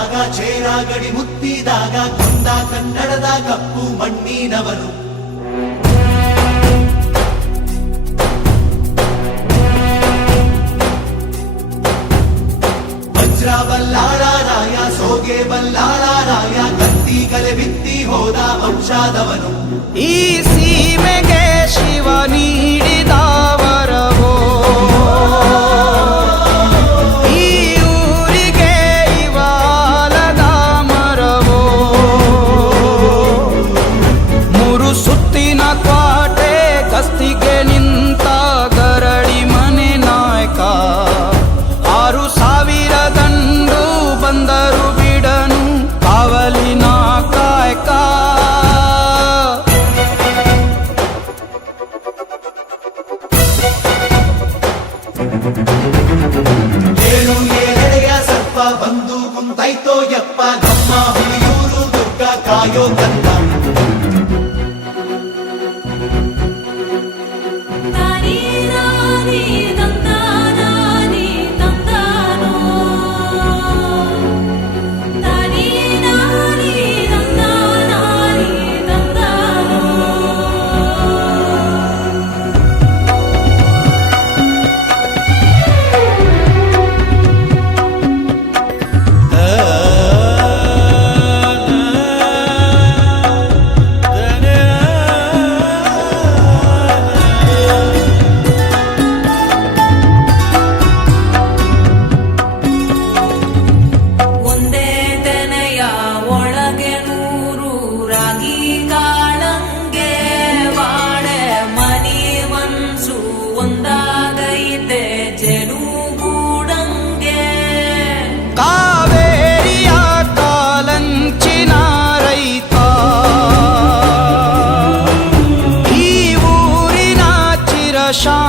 ಬಂದಾಗ ಚೇರಾಗಡಿ ಮುತ್ತಿದಾಗ, ಕೊಂದ ಕನ್ನಡದ ಕಪ್ಪು ಮಣ್ಣಿನವರು. ವಜ್ರ ಬಲ್ಲಾಳರಾಯ ಸೋಗೆ ಬಲ್ಲಾಳರಾಯ ಕತ್ತಿ ಕಲೆ ಬಿತ್ತಿ ಹೋದ ವಂಶಾದವನು. ಈ ಸೀಮೆಗೆ ಶಿವ ನೀಡಿದ ಬಂದು ಯಪ್ಪ ನಮ್ಮ ಹುಲಿಯೂರು ದುರ್ಗ ಕಾಯೋ ಕನ್ನ shine.